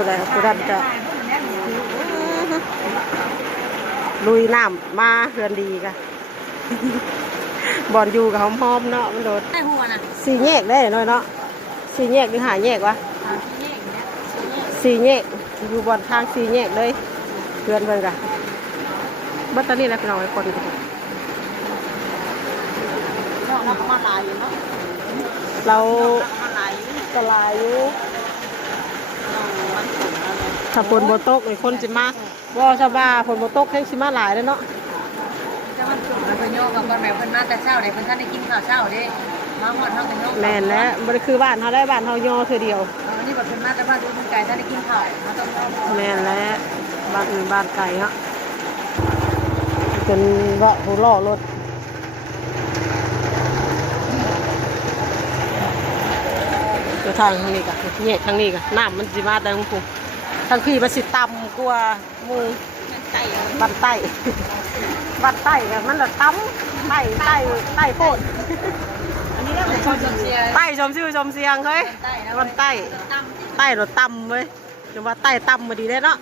ผู้ใดผู้นั้นจะลุยน้ำมาเฮือนดีกะบอลอยู่กับหอมๆเนาะมันโดดสี่แยกได้หน่อยเนาะสี่แยกหรือหาแยกวะสี่แยกอยู่บอลทางสี่แยกเลยเฮือนเพิ่นกะบัตตานี่แหละพี่น้องไอ้คนเราตลายอยู่ถ้าฝนโบตกไอ้คนจิมาว่าชาวบ้านฝนโบตกแข่งชิมาหลายแล้วเนาะจะมันสุดมันเป็นโยกับคนแบบคนมาแต่เช้าเลยคนท่านได้กินข้าวเช้าเด้มาหมดเท่ากันโยกแม่นแล้วมันคือบ้านเขาได้บ้านเขาย่อเธอเดียวนี่แบบคนมาแต่บ้านดูคนไก่ท่านได้กินข้าวมาต้องแม่นแล้วบ้านอื่นบ้านไก่เนาะเป็นเบาะหัวล้อรถทางนี้กะเนี่ยทางนี้กะน้ำมันสิมาแต่ของผมทางพี่มันสิต่ำกว่ามูบันไต้บันไต้กะมันละต่ำไต้โคตรอันนี้ก็เป็นชมเสียไต้ชมชื่อชมเสียงเฮ้ยบันไต้รถต่ำเว้ยจะว่าไต้ต่ำมาดีได้เนาะ